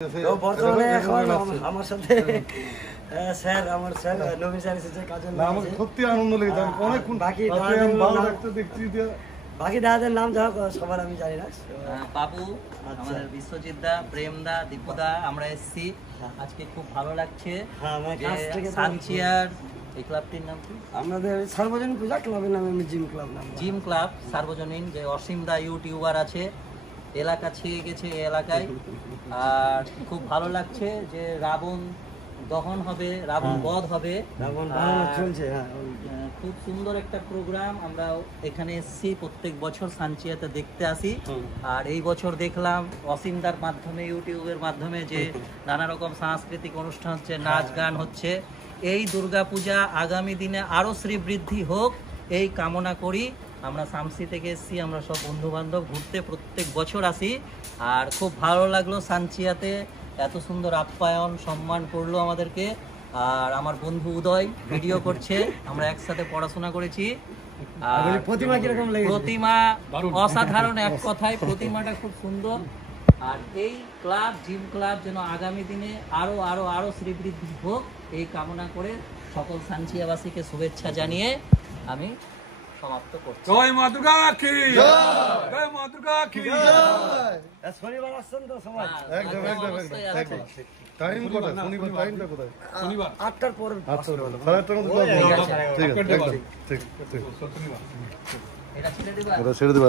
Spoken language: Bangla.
তো বর্তমানে এখন আমার সাথে স্যার আমার স্যার নবীন স্যার এসেছে কাজল না আমার সত্যি আনন্দ লেগেছে আমি অনেকক্ষণ বাকি ভালো লাগতে দেখছি যে বাকি দাদাদের নাম যা সবার আমি জানি না বাবু আমাদের বিশ্বজিৎ দা প্রেম দা দীপু দা আমরা এসেছি আজকে খুব ভালো লাগছে। হ্যাঁ আমার কাছ থেকে সানচিয়ার এই ক্লাবটির নাম কি? আমাদের সার্বজনীন পূজা ক্লাবের নাম জিম ক্লাব নাম জিম ক্লাব সার্বজনীন। যে অসীম দা ইউটিউবার আছে, এলাকা ছেয়ে গেছে এই এলাকায়। আর খুব ভালো লাগছে যে রাবণ দহন হবে, রাবণ বধ হবে, চলছে। খুব সুন্দর একটা প্রোগ্রাম। আমরা এখানে এসেছি প্রত্যেক বছর সানচিয়াতে দেখতে আসি। আর এই বছর দেখলাম অসীমদার মাধ্যমে ইউটিউবের মাধ্যমে যে নানা রকম সাংস্কৃতিক অনুষ্ঠান হচ্ছে, নাচ গান হচ্ছে। এই দুর্গাপূজা আগামী দিনে আরও শ্রীবৃদ্ধি হোক এই কামনা করি। আমরা সামসি থেকে এসেছি, আমরা সব বন্ধু বান্ধব ঘুরতে প্রত্যেক বছর আসি। আর খুব ভালো লাগলো সানচিয়াতে এত সুন্দর আপ্যায়ন সম্মান করলো আমাদেরকে। আর আমার বন্ধু উদয় ভিডিও করছে, আমরা একসাথে পড়াশোনা করেছি। আর প্রতিমা কিরকম লেগেছে? প্রতিমা অসাধারণ, এক কথায় প্রতিমাটা খুব সুন্দর। আর এই ক্লাব জিম ক্লাব যেন আগামী দিনে আরো আরো আরো শ্রীবৃদ্ধি হোক এই কামনা করে সকল সানচিয়াবাসীকে শুভেচ্ছা জানিয়ে আমি সমাপ্ত করছি। জয় মা দুর্গা কি জয়, জয় মা দুর্গা কি জয়। শনিবার আসছেন তো সবাই? একদম টাইম কোথায়? শনিবার টাইমটা কোথায়? শনিবার 8টার পর। 8টার মধ্যে 8:30টার মধ্যে ঠিক আছে একদম ঠিক শনিবার এটা ছেড়ে দিবা? এটা ছেড়ে দেব।